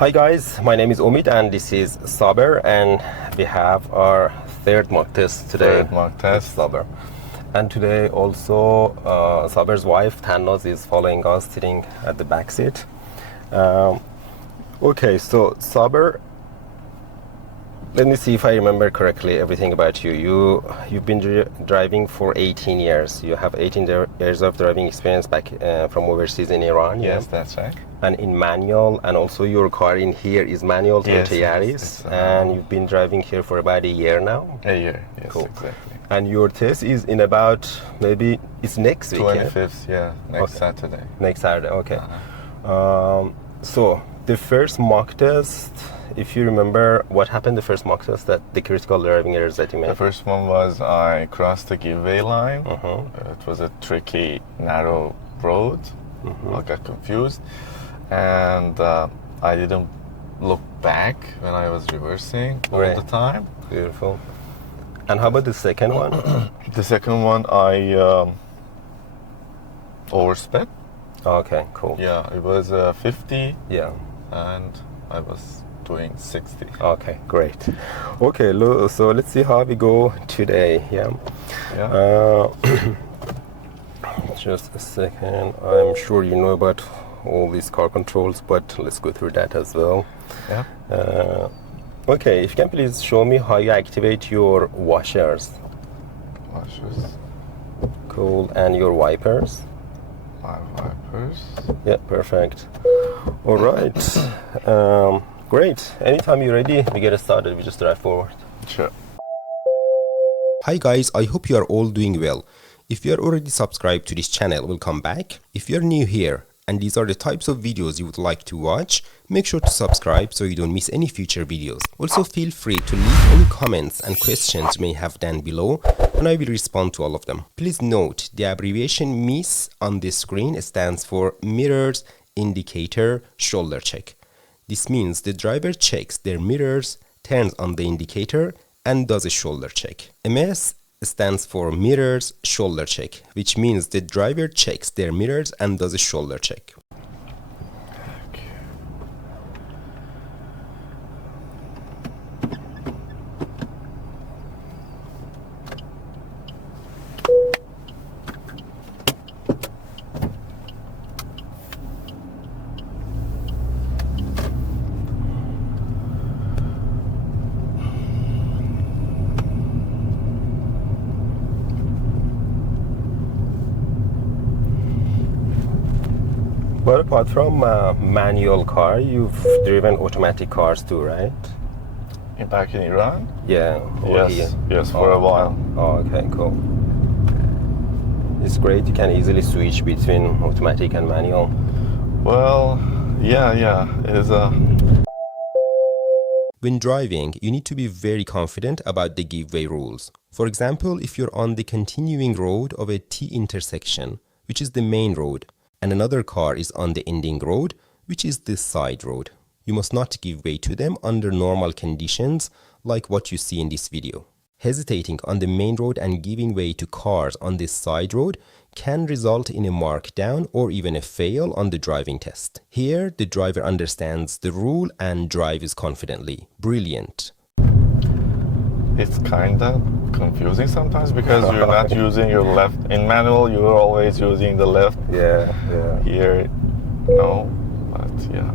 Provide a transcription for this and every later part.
Hi guys, my name is Omid and this is Saber, and we have our third mock test today. Third mock test. Saber. And today also Saber's wife Tannaz is following us, sitting at the back seat. Okay, so Saber, let me see if I remember correctly everything about you. You've been driving for 18 years. You have 18 years of driving experience back from overseas in Iran. Yes, that's right. And in manual, and also your car in here is manual Toyota Yaris, and you've been driving here for about a year now. A year, yes, cool. Exactly. And your test is in about it's next week. 25th, yeah, next Saturday. Next Saturday, okay. So the first mock test, if you remember what happened the first mock test, that the critical driving errors that you made. The first one was I crossed the giveaway line. It was a tricky, narrow road. I got confused. And I didn't look back when I was reversing all the time. Beautiful. And how about the second one? The second one, I oversped. Okay, cool. Yeah, it was 50. Yeah. And I was doing 60. Okay, great. Okay, so let's see how we go today. Yeah. Just a second. I'm sure you know about all these car controls, but let's go through that as well. Yeah. Okay, if you can please show me how you activate your washers. Washers. Cool. And your wipers. My wipers. Yeah, perfect. All right. Great. Anytime you're ready, we get started. We just drive forward. Sure. Hi guys, I hope you are all doing well. If you are already subscribed to this channel, welcome back. If you are new here and these are the types of videos you would like to watch, make sure to subscribe so you don't miss any future videos. Also feel free to leave any comments and questions you may have down below and I will respond to all of them. Please note the abbreviation MIS on this screen stands for mirrors, indicator, shoulder check. This means the driver checks their mirrors, turns on the indicator and does a shoulder check. MS stands for mirrors, shoulder check, which means the driver checks their mirrors and does a shoulder check. But apart from manual car, you've driven automatic cars too, right? Back in Iran? Yeah. Yes, for a while. Oh, okay, cool. It's great. You can easily switch between automatic and manual. Well, yeah. It is a... When driving, you need to be very confident about the giveaway rules. For example, if you're on the continuing road of a T intersection, which is the main road, and another car is on the ending road, which is the side road. You must not give way to them under normal conditions like what you see in this video. Hesitating on the main road and giving way to cars on this side road can result in a markdown or even a fail on the driving test. Here, the driver understands the rule and drives confidently. Brilliant. It's kind of confusing sometimes because you're not using your left. In manual, you're always using the left. Yeah. Here, no, but yeah.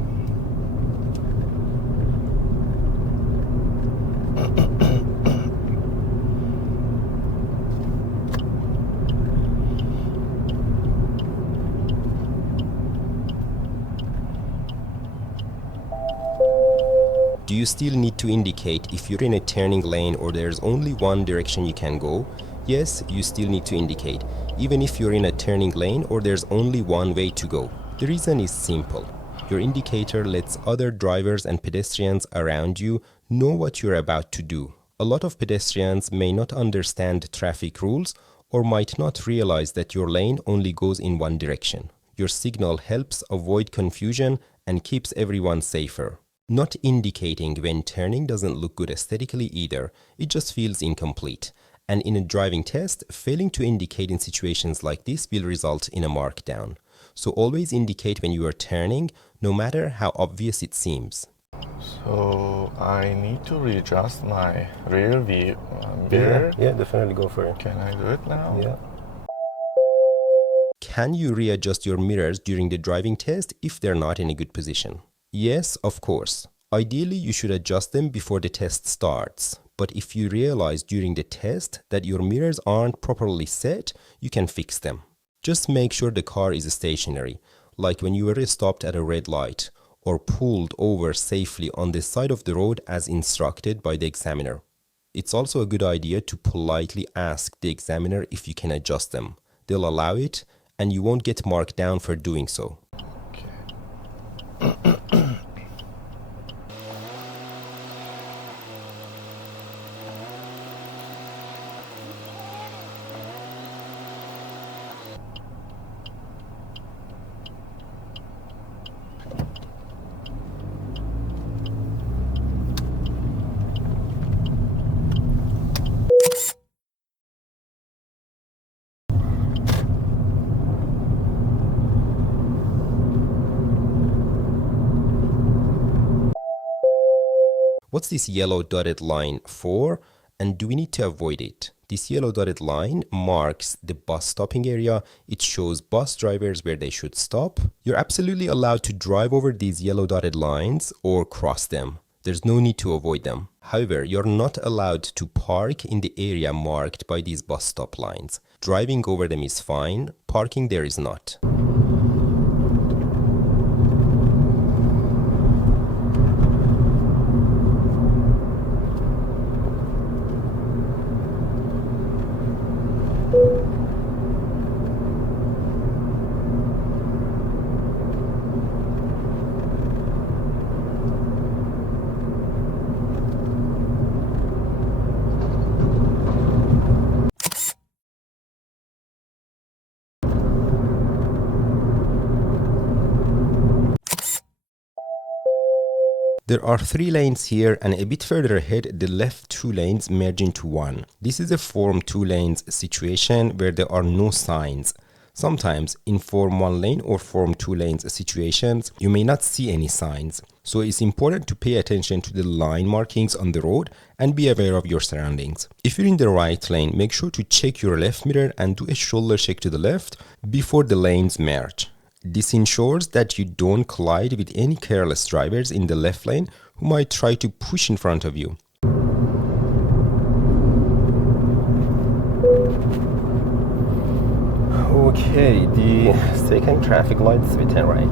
Do you still need to indicate if you're in a turning lane or there's only one direction you can go? Yes, you still need to indicate, even if you're in a turning lane or there's only one way to go. The reason is simple. Your indicator lets other drivers and pedestrians around you know what you're about to do. A lot of pedestrians may not understand traffic rules or might not realize that your lane only goes in one direction. Your signal helps avoid confusion and keeps everyone safer. Not indicating when turning doesn't look good aesthetically either, it just feels incomplete. And in a driving test, failing to indicate in situations like this will result in a markdown. So always indicate when you are turning, no matter how obvious it seems. So I need to readjust my rear view mirror. Yeah, definitely go for it. Can I do it now? Yeah. Can you readjust your mirrors during the driving test if they're not in a good position? Yes, of course. Ideally, you should adjust them before the test starts. But if you realize during the test that your mirrors aren't properly set, you can fix them. Just make sure the car is stationary, like when you were stopped at a red light, or pulled over safely on the side of the road as instructed by the examiner. It's also a good idea to politely ask the examiner if you can adjust them. They'll allow it, and you won't get marked down for doing so. Okay. What's this yellow dotted line for, and do we need to avoid it? This yellow dotted line marks the bus stopping area. It shows bus drivers where they should stop. You're absolutely allowed to drive over these yellow dotted lines or cross them. There's no need to avoid them. However, you're not allowed to park in the area marked by these bus stop lines. Driving over them is fine, parking there is not. There are 3 lanes here, and a bit further ahead, the left 2 lanes merge into one. This is a Form 2 lanes situation where there are no signs. Sometimes in Form 1 lane or Form 2 lanes situations, you may not see any signs. So it's important to pay attention to the line markings on the road and be aware of your surroundings. If you're in the right lane, make sure to check your left mirror and do a shoulder check to the left before the lanes merge. This ensures that you don't collide with any careless drivers in the left lane who might try to push in front of you. Okay, the second traffic light is with a right.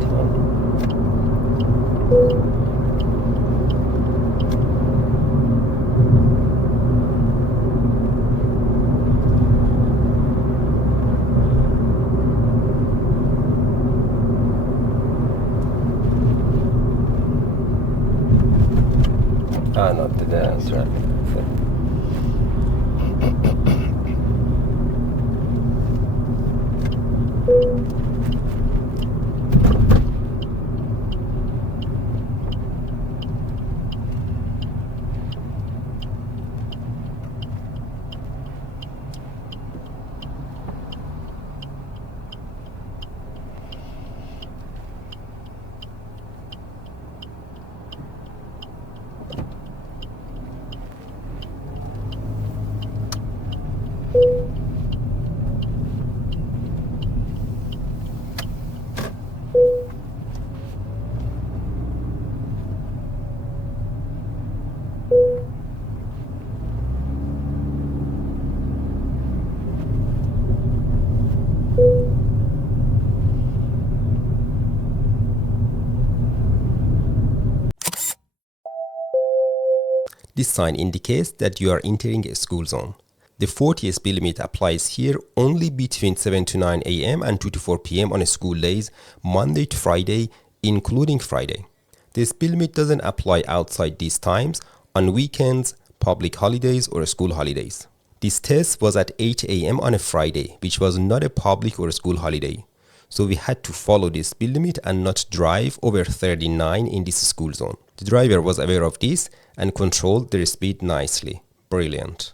Not the dance, right? This sign indicates that you are entering a school zone. The 40 speed limit applies here only between 7 to 9 a.m. and 2 to 4 p.m. on school days, Monday to Friday, including Friday. The speed limit doesn't apply outside these times, on weekends, public holidays, or school holidays. This test was at 8 a.m. on a Friday, which was not a public or school holiday. So we had to follow the speed limit and not drive over 39 in this school zone. The driver was aware of this and controlled their speed nicely. Brilliant.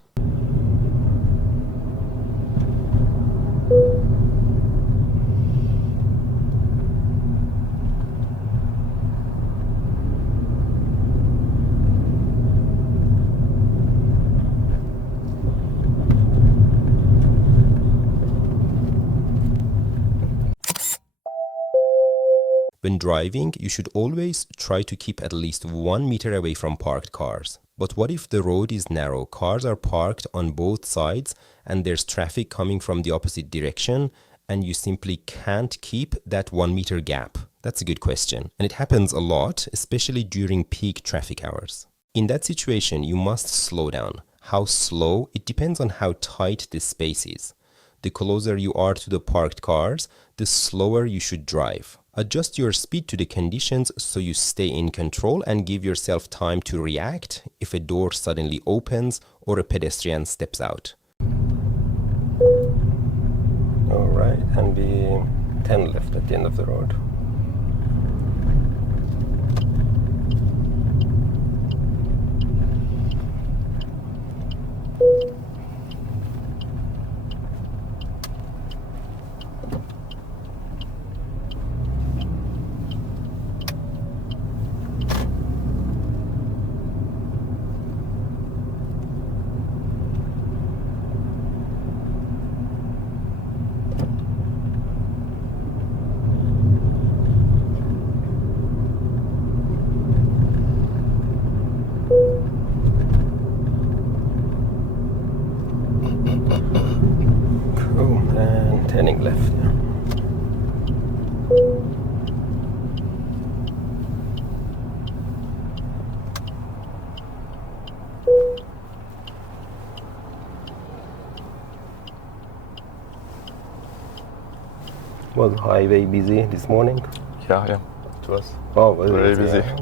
When driving, you should always try to keep at least 1 meter away from parked cars. But what if the road is narrow, cars are parked on both sides, and there's traffic coming from the opposite direction, and you simply can't keep that 1 meter gap? That's a good question. And it happens a lot, especially during peak traffic hours. In that situation, you must slow down. How slow? It depends on how tight the space is. The closer you are to the parked cars, the slower you should drive. Adjust your speed to the conditions so you stay in control and give yourself time to react if a door suddenly opens or a pedestrian steps out. All right, and be 10 left at the end of the road. And turning left. Was highway busy this morning? Yeah, it was. Oh, Very busy. Yeah.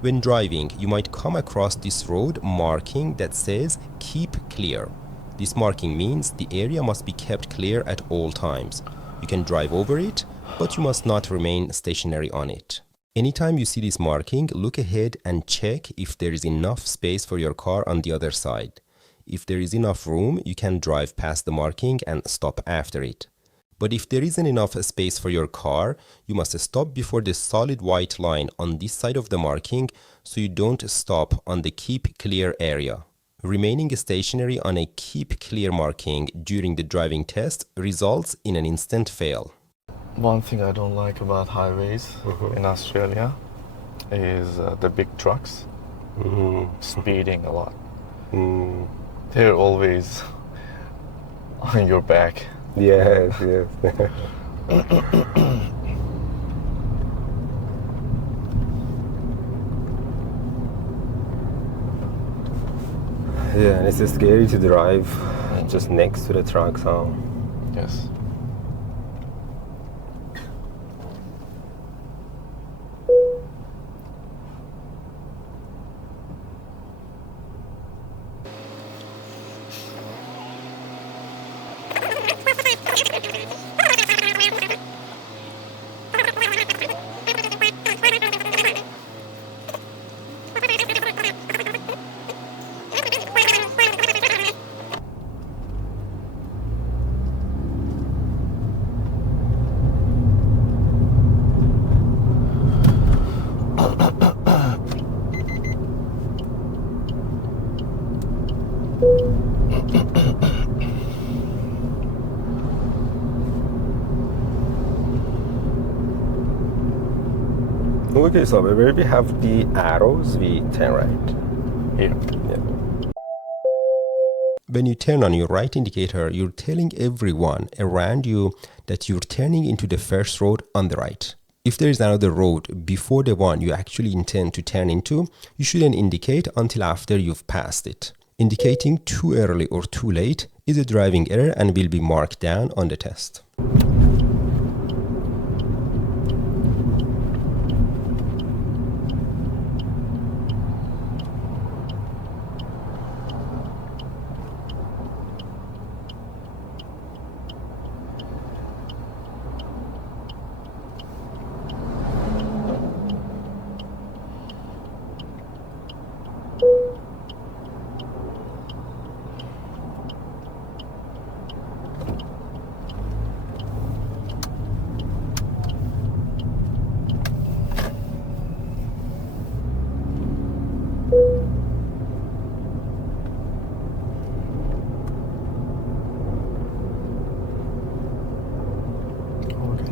When driving, you might come across this road marking that says "Keep clear." This marking means the area must be kept clear at all times. You can drive over it, but you must not remain stationary on it. Anytime you see this marking, look ahead and check if there is enough space for your car on the other side. If there is enough room, you can drive past the marking and stop after it. But if there isn't enough space for your car, you must stop before the solid white line on this side of the marking so you don't stop on the keep clear area. Remaining stationary on a keep clear marking during the driving test results in an instant fail. One thing I don't like about highways in Australia is the big trucks speeding a lot. They're always on your back. Yes, yes. Yeah, and it's scary to drive just next to the trucks, huh? Yes. Okay, so where we have the arrows, we turn right. Here. Yeah. When you turn on your right indicator, you're telling everyone around you that you're turning into the first road on the right. If there is another road before the one you actually intend to turn into, you shouldn't indicate until after you've passed it. Indicating too early or too late is a driving error and will be marked down on the test.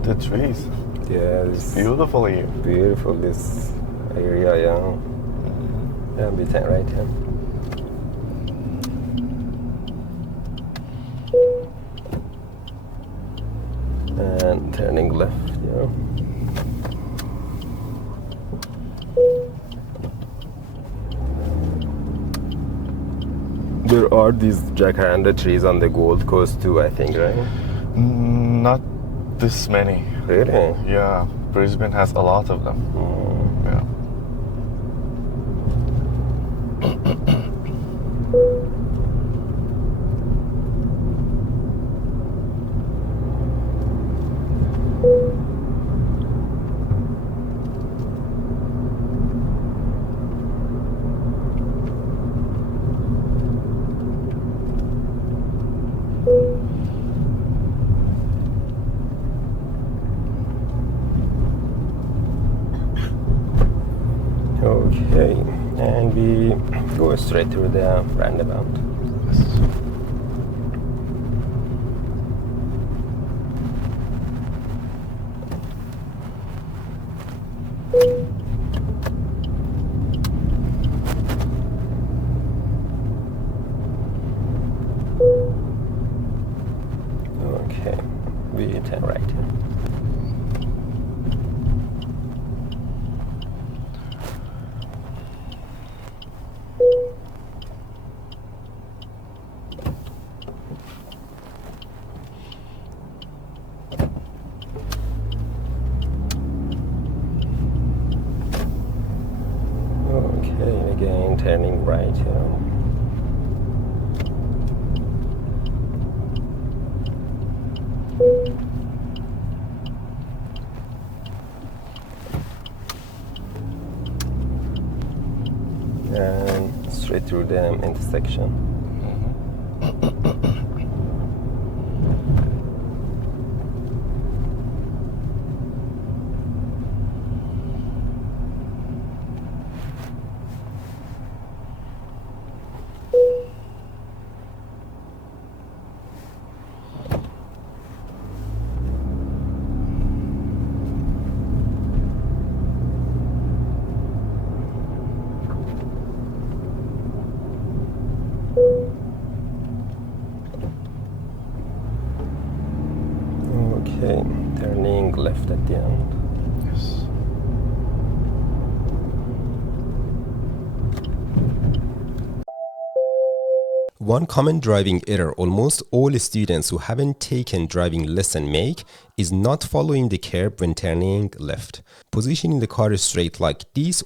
The trees. Yeah, It's beautiful here. beautiful this area, yeah. Yeah, be turn right, yeah. And turning left, yeah. There are these jacaranda trees on the Gold Coast too, I think, right? Not this many. Really? Yeah, Brisbane has a lot of them. Yeah. Okay, and we go straight through the roundabout. Okay, we turn right. Okay, again turning right here. And straight through the intersection. Okay, turning left at the end. Yes. One common driving error almost all students who haven't taken driving lesson make is not following the curb when turning left. Positioning the car straight like this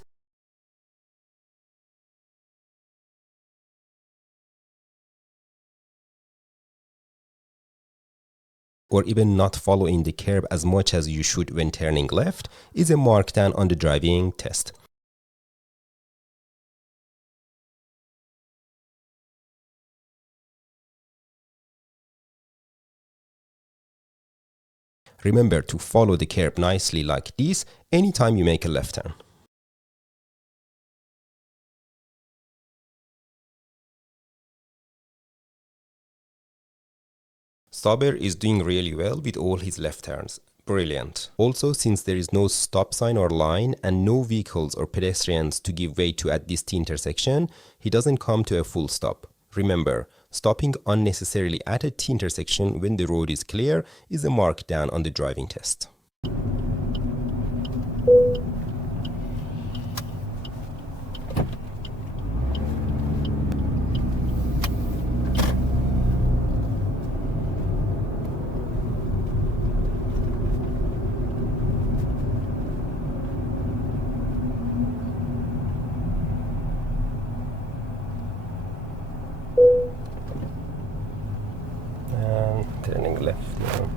or even not following the curb as much as you should when turning left is a markdown on the driving test. Remember to follow the curb nicely like this anytime you make a left turn. Saber is doing really well with all his left turns. Brilliant. Also, since there is no stop sign or line and no vehicles or pedestrians to give way to at this T intersection, he doesn't come to a full stop. Remember, Stopping unnecessarily at a T intersection when the road is clear is a markdown on the driving test. Turning left now.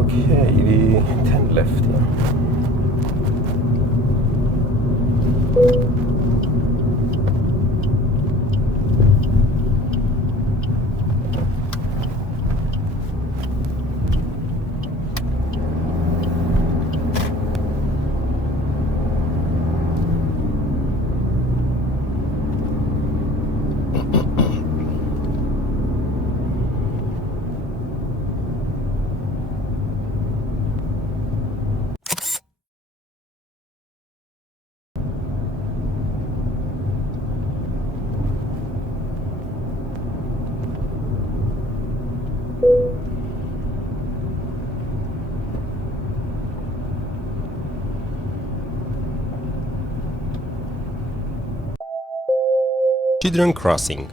Okay, we 10 left, yeah. Children crossing.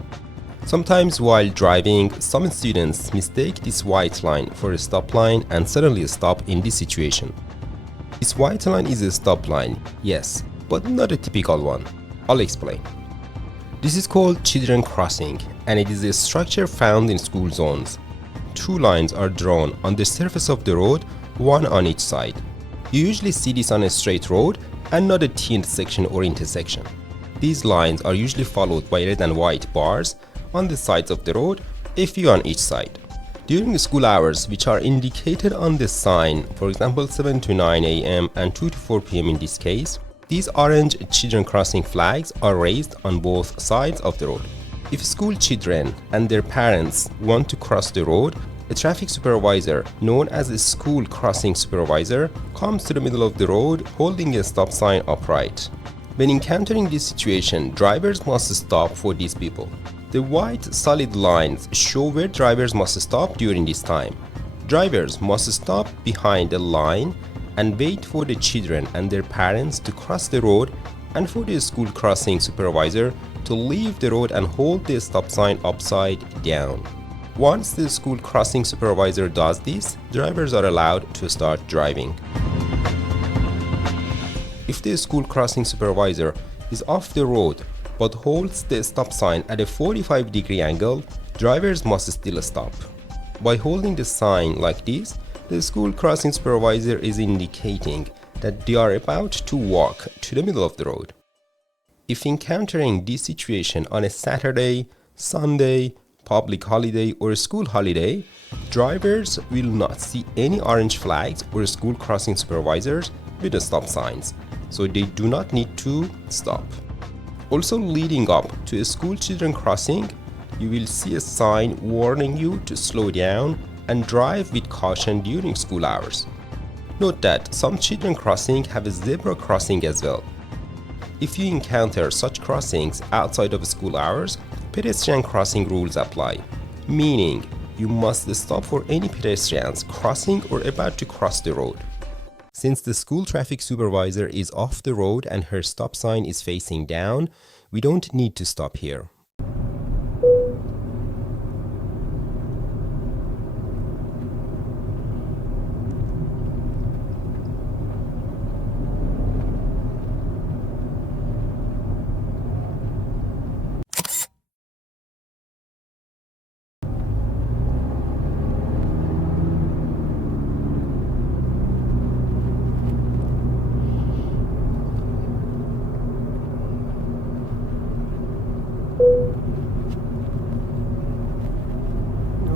Sometimes while driving, some students mistake this white line for a stop line and suddenly stop in this situation. This white line is a stop line, yes, but not a typical one. I'll explain. This is called children crossing, and it is a structure found in school zones. Two lines are drawn on the surface of the road, one on each side. You usually see this on a straight road and not a T intersection or intersection. These lines are usually followed by red and white bars on the sides of the road, a few on each side. During school hours, which are indicated on the sign, for example 7 to 9 a.m. and 2 to 4 p.m. in this case, these orange children crossing flags are raised on both sides of the road. If school children and their parents want to cross the road, a traffic supervisor, known as a school crossing supervisor, comes to the middle of the road holding a stop sign upright. When encountering this situation, drivers must stop for these people. The white solid lines show where drivers must stop during this time. Drivers must stop behind the line and wait for the children and their parents to cross the road and for the school crossing supervisor to leave the road and hold the stop sign upside down. Once the school crossing supervisor does this, drivers are allowed to start driving. If the school crossing supervisor is off the road but holds the stop sign at a 45-degree angle, drivers must still stop. By holding the sign like this, the school crossing supervisor is indicating that they are about to walk to the middle of the road. If encountering this situation on a Saturday, Sunday, public holiday or a school holiday, drivers will not see any orange flags or school crossing supervisors with the stop signs, so they do not need to stop. Also, leading up to a school children crossing, you will see a sign warning you to slow down and drive with caution during school hours. Note that some children crossing have a zebra crossing as well. If you encounter such crossings outside of school hours, pedestrian crossing rules apply, meaning you must stop for any pedestrians crossing or about to cross the road. Since the school traffic supervisor is off the road and her stop sign is facing down, we don't need to stop here.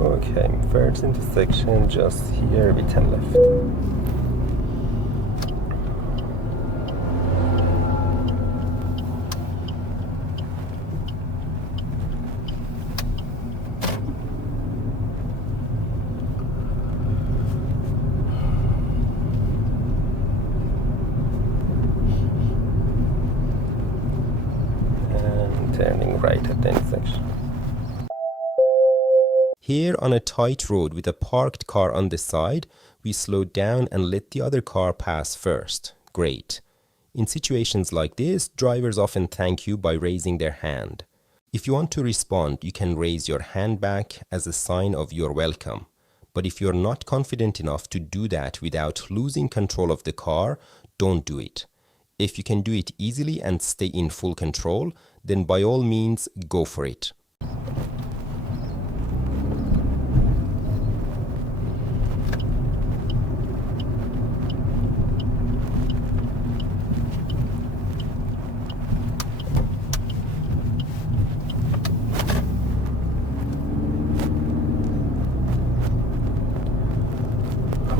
Okay, first intersection just here with 10 left. And turning right at the intersection. Here on a tight road with a parked car on the side, we slow down and let the other car pass first. Great. In situations like this, drivers often thank you by raising their hand. If you want to respond, you can raise your hand back as a sign of your welcome. But if you're not confident enough to do that without losing control of the car, don't do it. If you can do it easily and stay in full control, then by all means, go for it.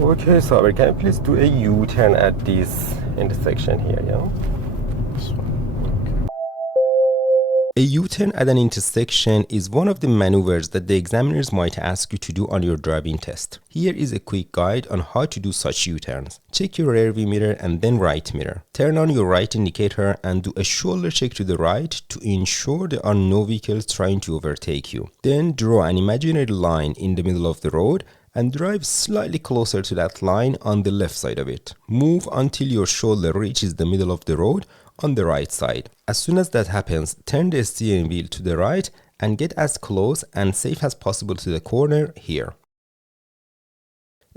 Okay, so can you please do a U-turn at this intersection here, yeah? A U-turn at an intersection is one of the maneuvers that the examiners might ask you to do on your driving test. Here is a quick guide on how to do such U-turns. Check your rear view mirror and then right mirror. Turn on your right indicator and do a shoulder check to the right to ensure there are no vehicles trying to overtake you. Then draw an imaginary line in the middle of the road and drive slightly closer to that line on the left side of it. Move until your shoulder reaches the middle of the road on the right side. As soon as that happens, turn the steering wheel to the right and get as close and safe as possible to the corner here.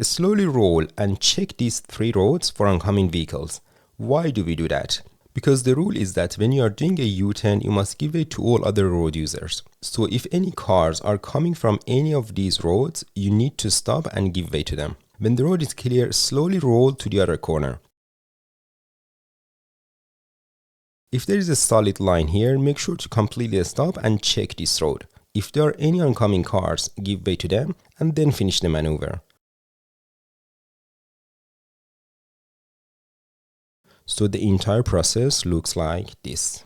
Slowly roll and check these 3 roads for oncoming vehicles. Why do we do that? Because the rule is that when you are doing a U-turn, you must give way to all other road users. So if any cars are coming from any of these roads, you need to stop and give way to them. When the road is clear, slowly roll to the other corner. If there is a solid line here, make sure to completely stop and check this road. If there are any oncoming cars, give way to them and then finish the maneuver. So the entire process looks like this.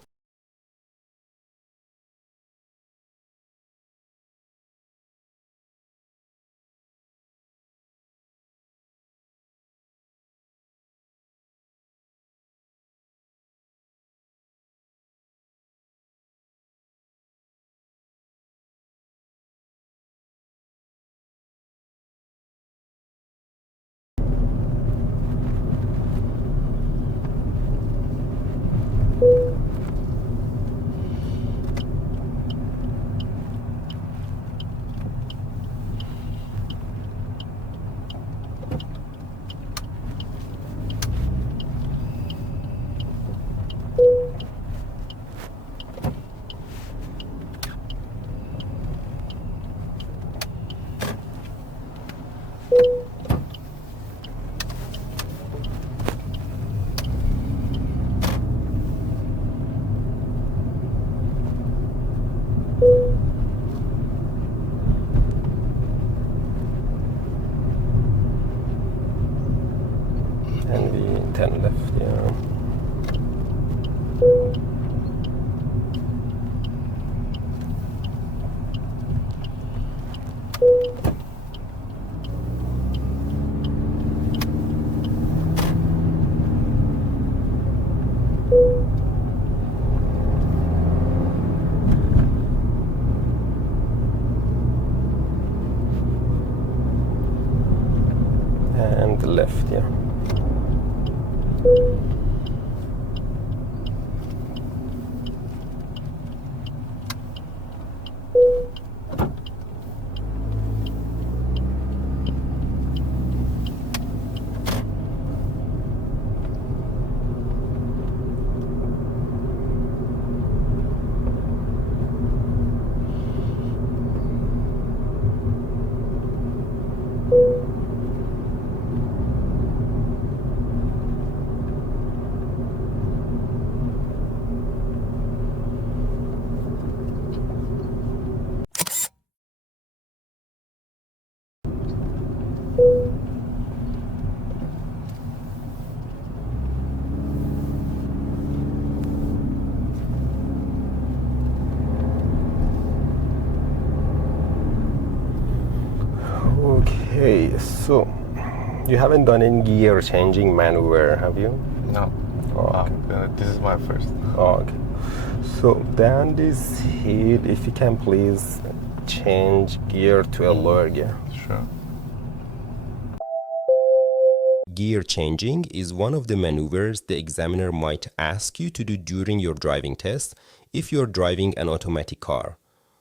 And we turn left, yeah. And left, yeah. Okay, so you haven't done any gear changing maneuver, have you? No. Okay. This is my first. Okay. So down this hill, if you can please change gear to a lower gear. Sure. Gear changing is one of the maneuvers the examiner might ask you to do during your driving test if you're driving an automatic car.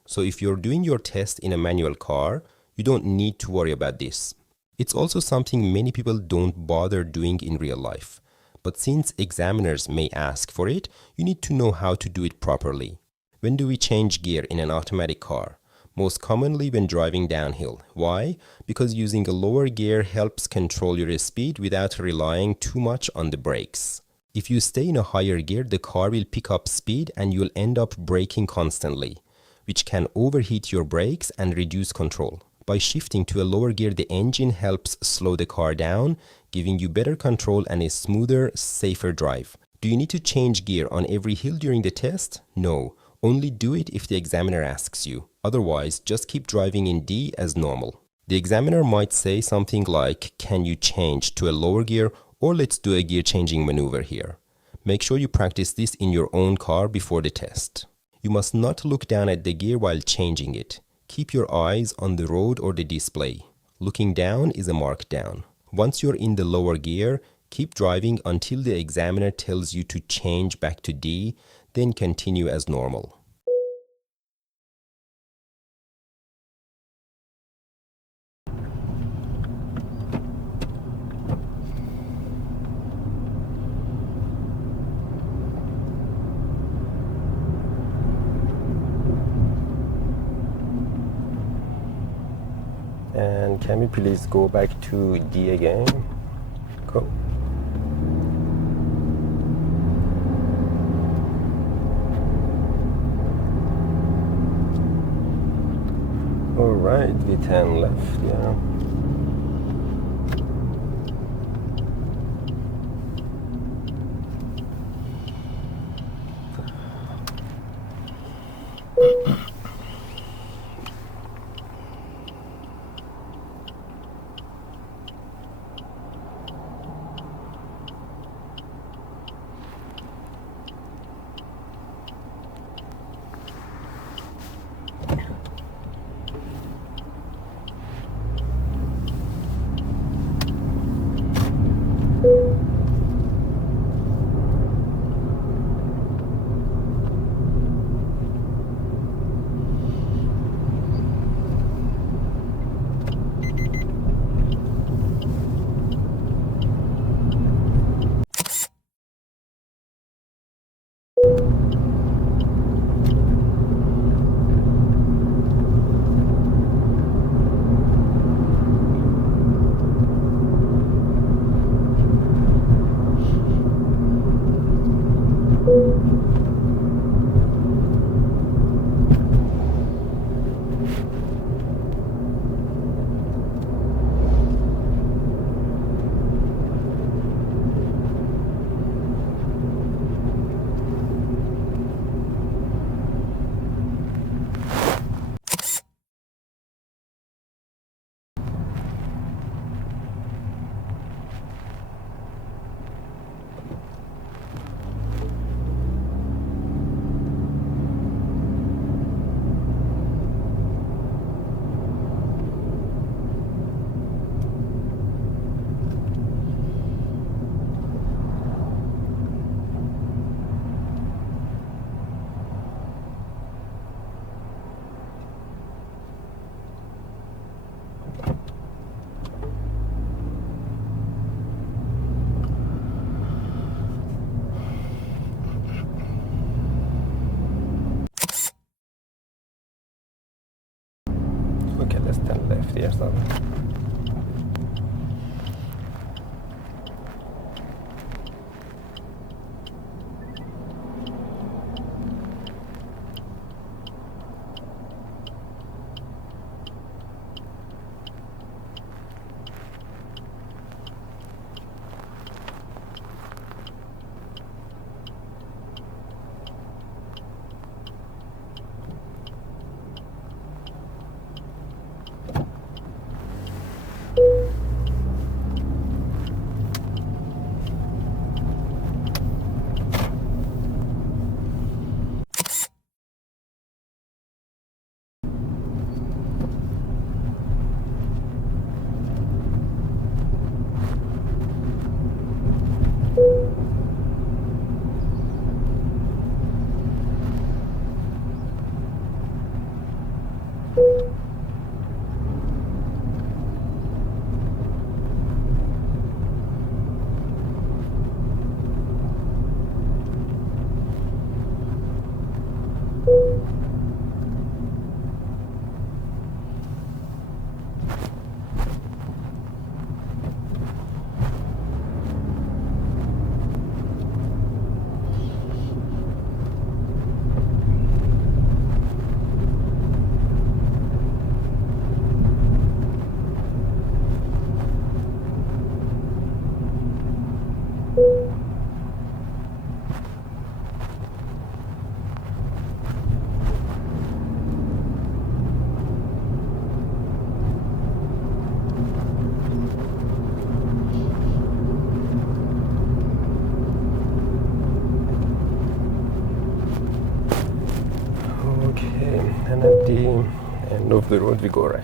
So if you're doing your test in a manual car, you don't need to worry about this. It's also something many people don't bother doing in real life. But since examiners may ask for it, you need to know how to do it properly. When do we change gear in an automatic car? Most commonly when driving downhill. Why? Because using a lower gear helps control your speed without relying too much on the brakes. If you stay in a higher gear, the car will pick up speed and you'll end up braking constantly, which can overheat your brakes and reduce control. By shifting to a lower gear, the engine helps slow the car down, giving you better control and a smoother, safer drive. Do you need to change gear on every hill during the test? No. Only do it if the examiner asks you. Otherwise, just keep driving in D as normal. The examiner might say something like, can you change to a lower gear, or let's do a gear changing maneuver here. Make sure you practice this in your own car before the test. You must not look down at the gear while changing it. Keep your eyes on the road or the display. Looking down is a markdown. Once you're in the lower gear, keep driving until the examiner tells you to change back to D, then continue as normal. And can we please go back to D again? Go. All right, V10 left, yeah. Okay, let's turn left here, so. Okay, end of the road we go right.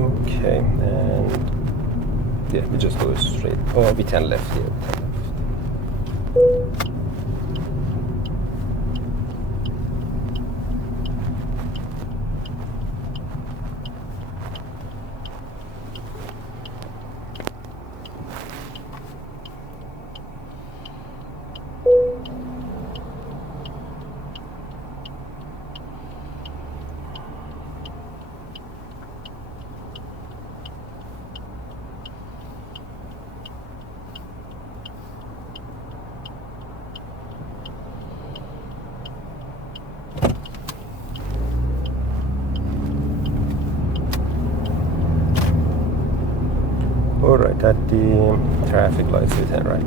Okay, and yeah, we just go straight. Oh, we turn left here. We turn left. All right, at the traffic lights we turn right.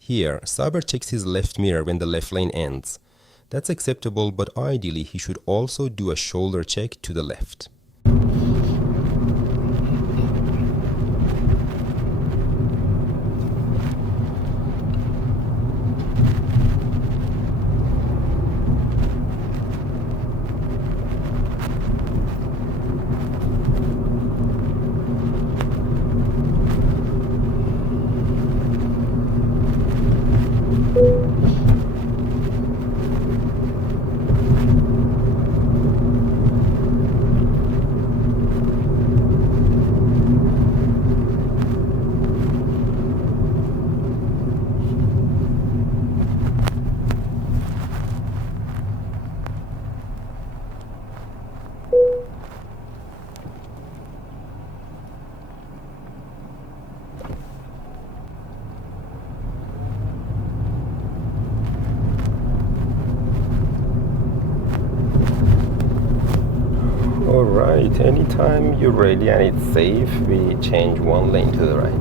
Here, Saber checks his left mirror when the left lane ends. That's acceptable, but ideally he should also do a shoulder check to the left. All right, anytime you're ready and it's safe, we change one lane to the right.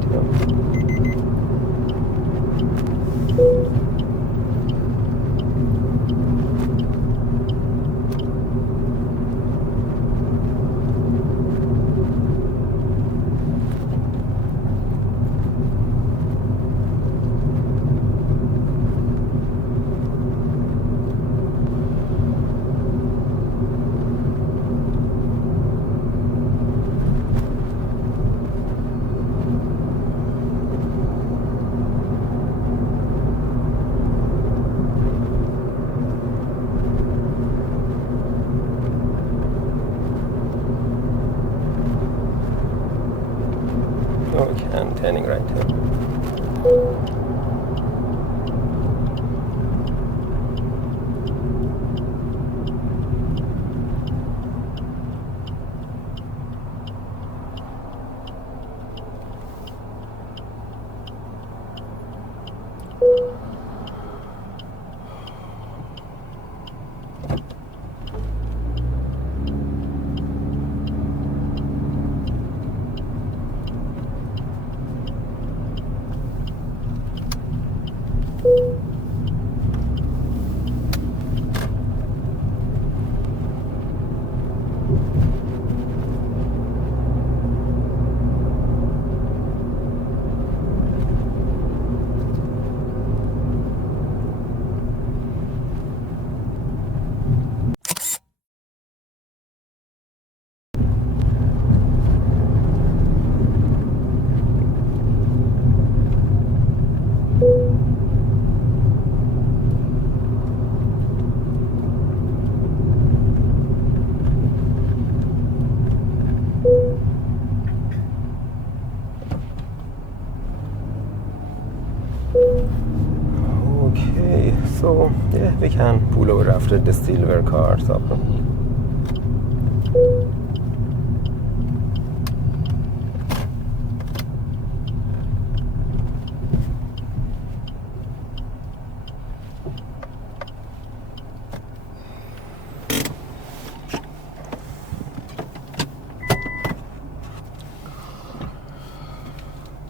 Okay, so yeah, we can pull over after the silver car. So.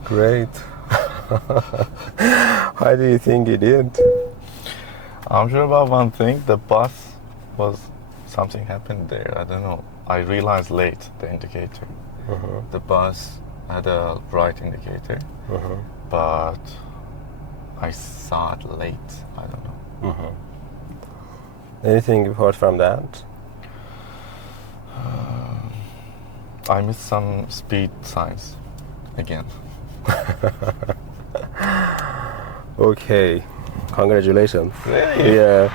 Great. How do you think you did? I'm sure about one thing. The bus was something happened there. I don't know. I realized late the indicator. The bus had a bright indicator, but I saw it late. I don't know. Anything apart from that? I missed some speed signs again. Okay, congratulations. Really? Yeah,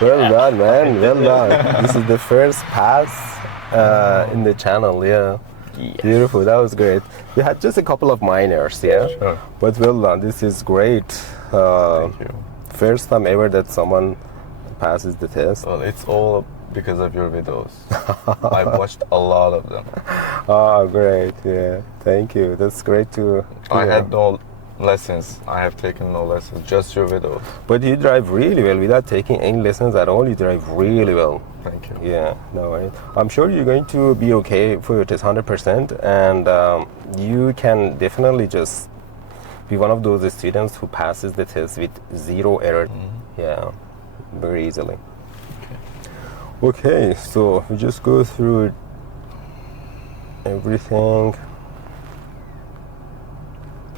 well done, man. Well done. This is the first pass in the channel. Yeah, Yes. beautiful. That was great. We had just a couple of minors, yeah, Sure. but well done. This is great. Thank you. First time ever that someone passes the test. Well, it's all because of your videos. I watched a lot of them. Oh, great. Yeah, thank you. That's great to I hear. had no lessons. I have taken no lessons, just your videos. But you drive really well without taking any lessons at all. You drive really well. Thank you. Yeah, no worries. I'm sure you're going to be okay for your test 100%, and you can definitely just be one of those students who passes the test with zero error. Yeah, very easily. Okay, so we just go through everything.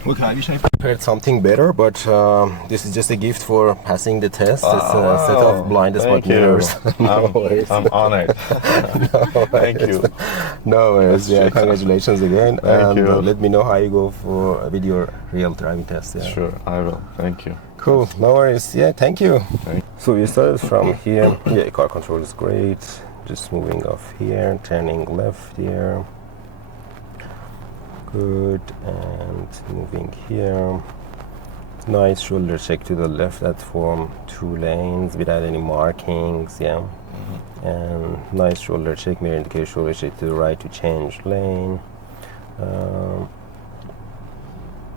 Okay, I wish I prepared something better, but this is just a gift for passing the test. It's a set of blind spot Thank you. mirrors. No worries. I'm honored. Thank you. No worries. Yeah, That's congratulations again. Thank And you. let me know how you go with your real driving test. Yeah. Sure, I will. Thank you. Cool. No worries. Yeah, thank you. Thank So we started from here. Yeah, car control is great. Just moving off here, turning left here. Good, and moving here. Nice shoulder check to the left that form 2 lanes without any markings, yeah. And nice shoulder check, mirror indicator shoulder check to the right to change lane.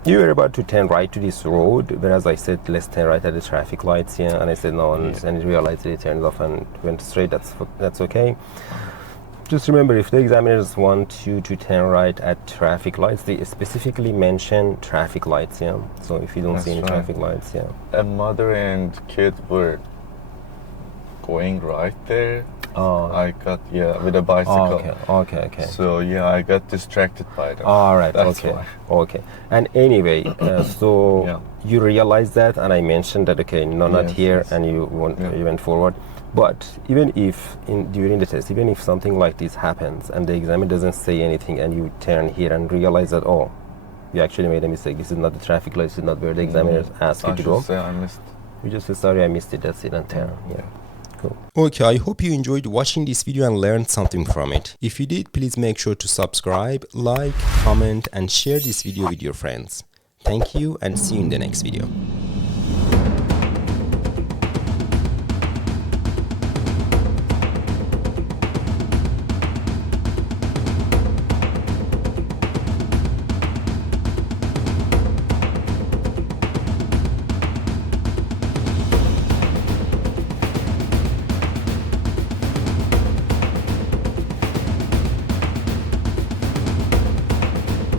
You were about to turn right to this road, whereas I said let's turn right at the traffic lights, yeah, and I said no, and I realized it turned off and went straight. That's okay. Just remember, if the examiners want you to turn right at traffic lights, they specifically mention traffic lights, yeah. So if you don't see any That's right. traffic lights, yeah. A mother and kid were going right there. I got, with a bicycle. Okay. So, I got distracted by them. All right. That's okay. why. Okay. And anyway, so Yeah. you realized that, and I mentioned that. Okay, no, not Yes, here, yes. and you went forward. But even if during the test, even if something like this happens, and the examiner doesn't say anything, and you turn here and realize that you actually made a mistake. This is not the traffic light. This is not where the examiner asked you I to should go. say I missed. You just say sorry, I missed it. That's it, and turn. Yeah. Cool. Okay, I hope you enjoyed watching this video and learned something from it. If you did, please make sure to subscribe, like, comment, and share this video with your friends. Thank you, and see you in the next video.